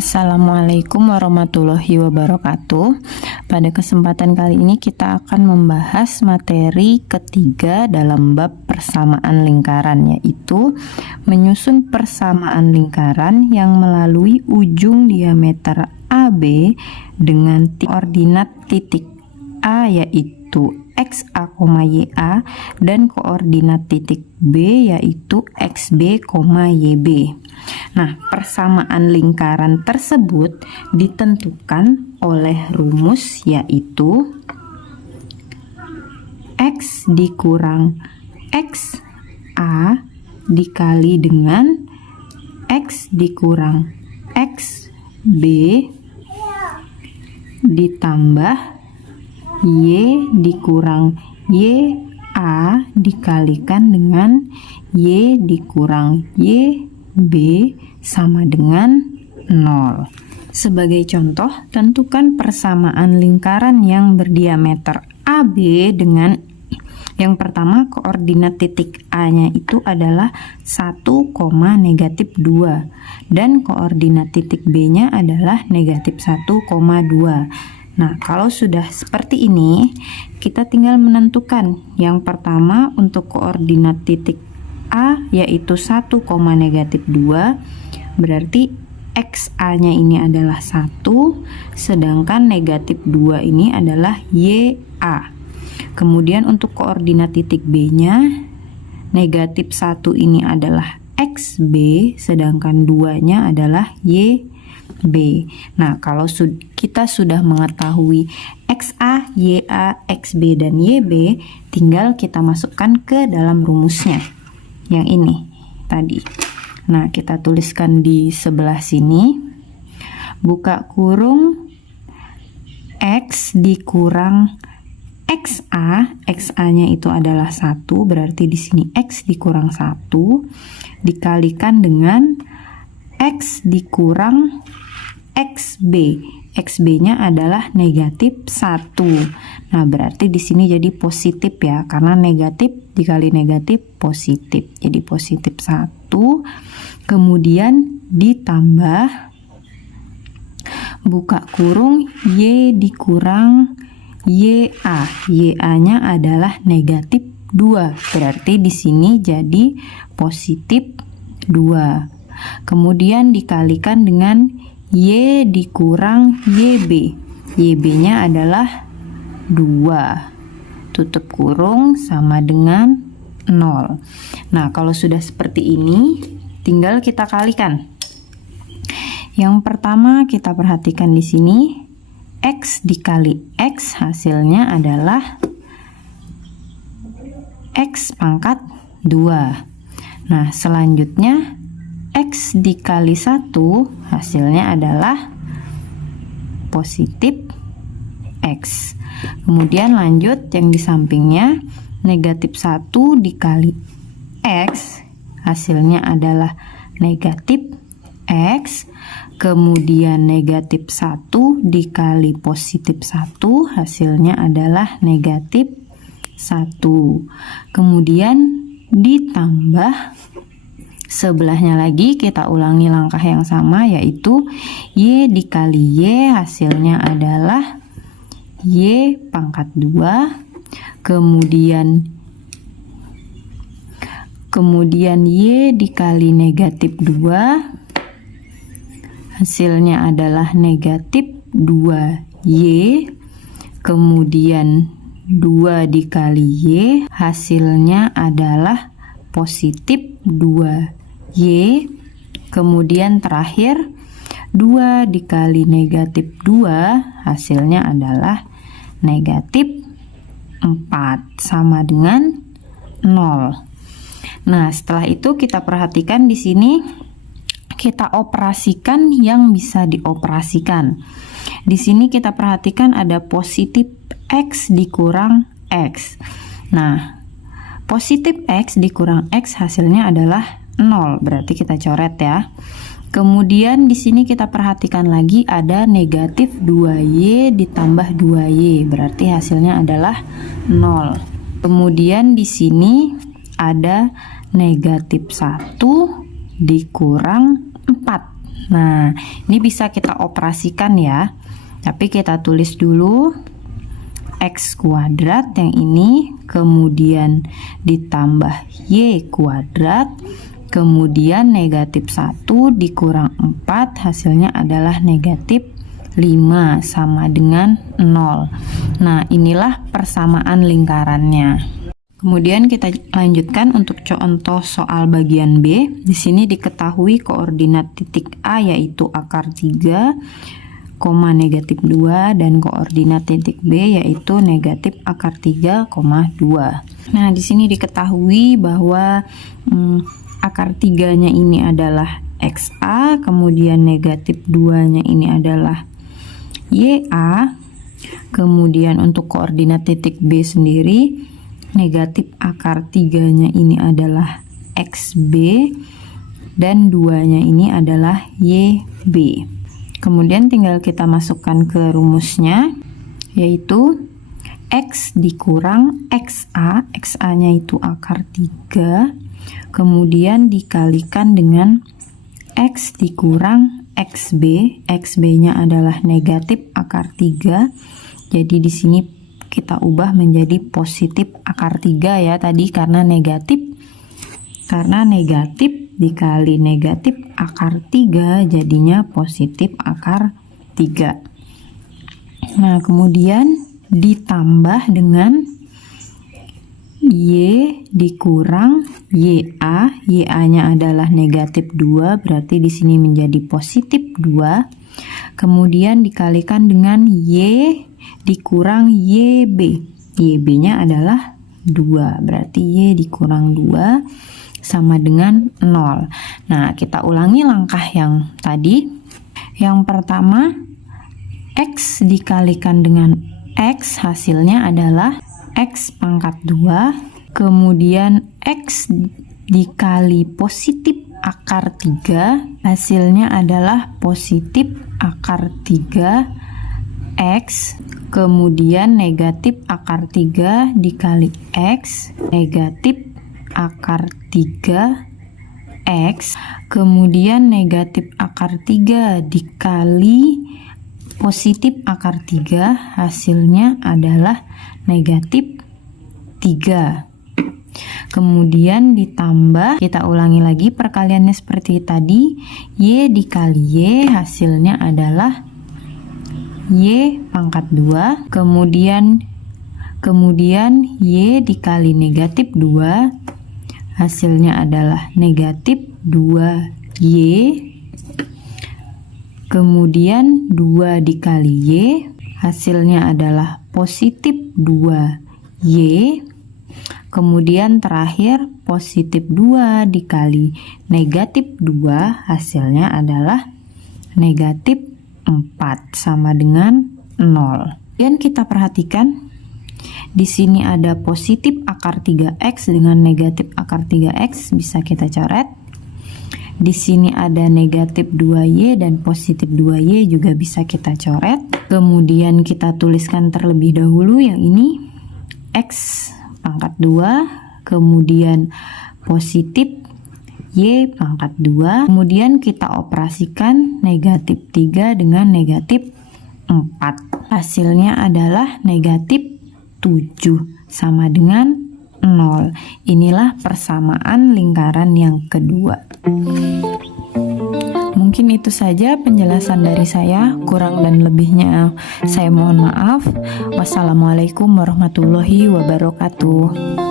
Assalamualaikum warahmatullahi wabarakatuh. Pada kesempatan kali ini kita akan membahas materi ketiga dalam bab persamaan lingkaran, yaitu menyusun persamaan lingkaran yang melalui ujung diameter AB dengan koordinat titik A yaitu XA, YA dan koordinat titik B yaitu XB, YB. Nah, persamaan lingkaran tersebut ditentukan oleh rumus yaitu X dikurang XA dikali dengan X dikurang XB ditambah Y dikurang YA dikalikan dengan Y dikurang YB sama dengan 0. Sebagai contoh, tentukan persamaan lingkaran yang berdiameter AB dengan yang pertama koordinat titik A-nya itu adalah 1, -2 dan koordinat titik B-nya adalah -1,2. Nah, kalau sudah seperti ini, kita tinggal menentukan. Yang pertama untuk koordinat titik A yaitu 1, -2, berarti XA-nya ini adalah 1, sedangkan -2 ini adalah YA. Kemudian untuk koordinat titik B-nya, -1 ini adalah XB, sedangkan 2-nya adalah YB. Nah, kalau kita sudah mengetahui XA, YA, XB, dan YB, tinggal kita masukkan ke dalam rumusnya. Yang ini tadi. Nah, kita tuliskan di sebelah sini. Buka kurung X dikurang XA. XA-nya itu adalah 1, berarti di sini X dikurang 1 dikalikan dengan X dikurang XB. XB-nya adalah -1. Nah, berarti di sini jadi positif ya, karena negatif dikali negatif positif. Jadi positif 1. Kemudian ditambah buka kurung Y dikurang YA. YA-nya adalah -2. Berarti di sini jadi positif 2. Kemudian dikalikan dengan Y dikurang YB. YB-nya adalah 2. Tutup kurung sama dengan 0. Nah, kalau sudah seperti ini, tinggal kita kalikan. Yang pertama kita perhatikan di sini, X dikali X hasilnya adalah X pangkat 2. Nah, selanjutnya X dikali 1 hasilnya adalah positif X. Kemudian lanjut yang di sampingnya, -1 dikali X hasilnya adalah negatif X. Kemudian -1 dikali positif 1 hasilnya adalah negatif 1. Kemudian ditambah sebelahnya lagi, kita ulangi langkah yang sama, yaitu Y dikali Y hasilnya adalah Y pangkat 2. Kemudian Y dikali -2 hasilnya adalah negatif 2Y. Kemudian 2 dikali Y hasilnya adalah positif 2Y. Kemudian terakhir 2 dikali -2 hasilnya adalah negatif 4 sama dengan 0. Nah, setelah itu kita perhatikan di sini, kita operasikan yang bisa dioperasikan. Di sini kita perhatikan ada positif X dikurang X. Nah, positif X dikurang X hasilnya adalah 0, berarti kita coret ya. Kemudian di sini kita perhatikan lagi ada negatif 2Y ditambah 2Y, berarti hasilnya adalah 0. Kemudian di sini ada negatif 1 dikurang 4. Nah, ini bisa kita operasikan ya. Tapi kita tulis dulu X kuadrat yang ini, kemudian ditambah Y kuadrat, kemudian negatif 1 dikurang 4, hasilnya adalah negatif 5 sama dengan 0. Nah, inilah persamaan lingkarannya. Kemudian kita lanjutkan untuk contoh soal bagian B. Di sini diketahui koordinat titik A yaitu akar 3, negatif 2, dan koordinat titik B yaitu negatif akar 3, 2. Nah, di sini diketahui bahwa akar 3-nya ini adalah XA, kemudian negatif 2-nya ini adalah YA, kemudian untuk koordinat titik B sendiri, negatif akar 3-nya ini adalah XB, dan 2-nya ini adalah YB. Kemudian tinggal kita masukkan ke rumusnya, yaitu X dikurang XA, XA-nya itu akar 3, kemudian dikalikan dengan X dikurang XB, XB-nya adalah negatif akar 3, jadi di sini kita ubah menjadi positif akar 3 ya tadi, karena negatif dikali negatif akar 3 jadinya positif akar 3. Nah, kemudian ditambah dengan Y dikurang YA, YA-nya adalah negatif 2, berarti di sini menjadi positif 2. Kemudian dikalikan dengan Y dikurang YB, YB-nya adalah 2, berarti Y dikurang 2 sama dengan 0. Nah, kita ulangi langkah yang tadi. Yang pertama, X dikalikan dengan X, hasilnya adalah X pangkat 2, kemudian X dikali positif akar 3, hasilnya adalah positif akar 3 X, kemudian negatif akar 3 dikali X, negatif akar 3 X, kemudian negatif akar 3 dikali positif akar 3, hasilnya adalah negatif 3. Kemudian ditambah, kita ulangi lagi perkaliannya seperti tadi, Y dikali Y, hasilnya adalah Y pangkat 2, kemudian Y dikali negatif 2, hasilnya adalah negatif 2Y, kemudian 2 dikali Y, hasilnya adalah positif 2Y, kemudian terakhir positif 2 dikali negatif 2, hasilnya adalah negatif 4 sama dengan 0. Dan kita perhatikan di sini ada positif akar 3x dengan negatif akar 3x, bisa kita coret. Di sini ada negatif 2y dan positif 2y juga bisa kita coret. Kemudian kita tuliskan terlebih dahulu yang ini x pangkat 2, kemudian positif y pangkat 2, kemudian kita operasikan negatif 3 dengan negatif 4. Hasilnya adalah negatif 7 sama dengan 0. Inilah persamaan lingkaran yang kedua. Mungkin itu saja penjelasan dari saya, kurang dan lebihnya saya mohon maaf. Wassalamualaikum warahmatullahi wabarakatuh.